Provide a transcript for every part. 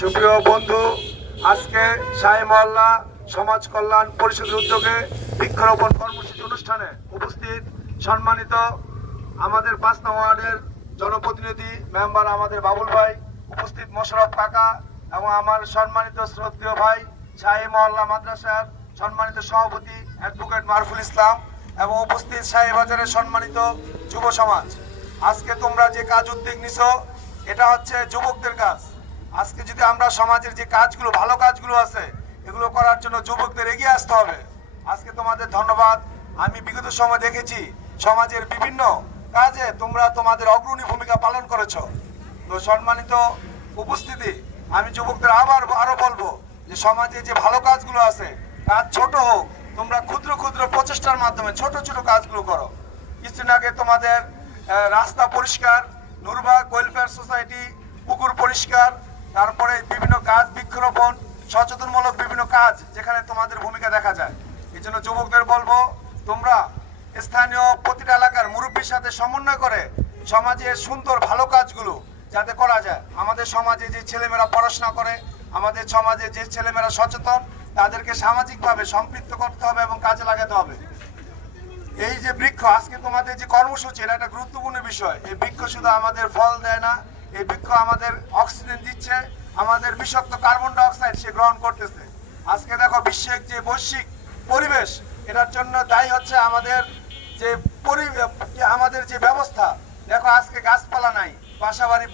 সুপ্রিয় বন্ধু, আজকে শাহী মহল্লা সমাজ কল্যাণ পরিষদের উদ্যোগে বৃক্ষরোপণ কর্মসূচি অনুষ্ঠানে উপস্থিত সম্মানিত আমাদের পাঁচ ওয়ার্ডের জনপ্রতিনিধি মেম্বার আমাদের বাবুল ভাই, উপস্থিত মোশারফ কাকা এবং আমার সম্মানিত শ্রদ্ধেয় ভাই শাহী মহল্লা মাদ্রাসার সম্মানিত সভাপতি অ্যাডভোকেট মারফুল ইসলাম এবং উপস্থিত বাজারের সম্মানিত যুব সমাজ। আজকে তোমরা যে কাজ উদ্যোগ নিছো, এটা হচ্ছে যুবকদের কাজ। আজকে যদি আমরা সমাজের যে কাজগুলো, ভালো কাজগুলো আছে, এগুলো করার জন্য যুবকদের এগিয়ে আসতে হবে। আজকে তোমাদের ধন্যবাদ। আমি বিগত সময় দেখেছি, সমাজের বিভিন্ন কাজে তোমরা তোমাদের অগ্রণী ভূমিকা পালন করেছ। তো সম্মানিত উপস্থিতি, আমি যুবকদের আবার আরও বলব যে সমাজে যে ভালো কাজগুলো আছে, কাজ ছোট হোক, তোমরা ক্ষুদ্র ক্ষুদ্র প্রচেষ্টার মাধ্যমে ছোট ছোট কাজগুলো করো। কিছুদিন আগে তোমাদের রাস্তা পরিষ্কার নুরবাগ ওয়েলফেয়ার সোসাইটি পুকুর পরিষ্কার তারপরে বিভিন্ন কাজ বৃক্ষরোপণ, সচেতনমূলক বিভিন্ন কাজ যেখানে তোমাদের ভূমিকা দেখা যায়। এই জন্য যুবকদের বলব, তোমরা স্থানীয় প্রতিটা এলাকার মুরব্বীর সাথে সমন্বয় করে সমাজের সুন্দর, ভালো কাজগুলো যাতে করা যায়। আমাদের সমাজে যে ছেলেমেয়েরা পড়াশোনা করে, আমাদের সমাজে যে ছেলেমেয়েরা সচেতন, তাদেরকে সামাজিকভাবে সম্পৃক্ত করতে হবে এবং কাজে লাগাতে হবে। এই যে বৃক্ষ, আজকে তোমাদের যে কর্মসূচি, এটা একটা গুরুত্বপূর্ণ বিষয়। এই বৃক্ষ শুধু আমাদের ফল দেয় না এই বৃক্ষ আমাদের অক্সিজেন দিচ্ছে, আমাদের বিষাক্ত কার্বন ডাইঅক্সাইড সে গ্রহণ করতেছে। আজকে দেখো বিশ্বের যে বৈশ্বিক পরিবেশ, এটার জন্য দায়ী হচ্ছে আমাদের যে আমাদের যে ব্যবস্থা। দেখো আজকে গাছপালা নাই, বাসাবাড়ি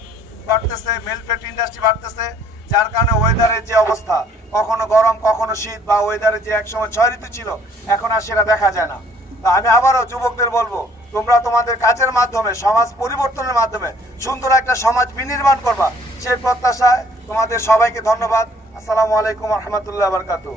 বাড়তেছে মেলপেট ইন্ডাস্ট্রি বাড়তেছে, যার কারণে ওয়েদারের যে অবস্থা, কখনো গরম, কখনো শীত, বা ওয়েদারের যে একসময় ছয় ঋতু ছিল, এখন আর সেটা দেখা যায় না। তা আমি আবারও যুবকদের বলব তোমরা তোমাদের কাজের মাধ্যমে, সমাজ পরিবর্তনের মাধ্যমে সুন্দর একটা সমাজ বিনির্মাণ করবা। সে প্রত্যাশায় তোমাদের সবাইকে ধন্যবাদ। আসসালামু আলাইকুম রহমতুল্লাহ বারকাতু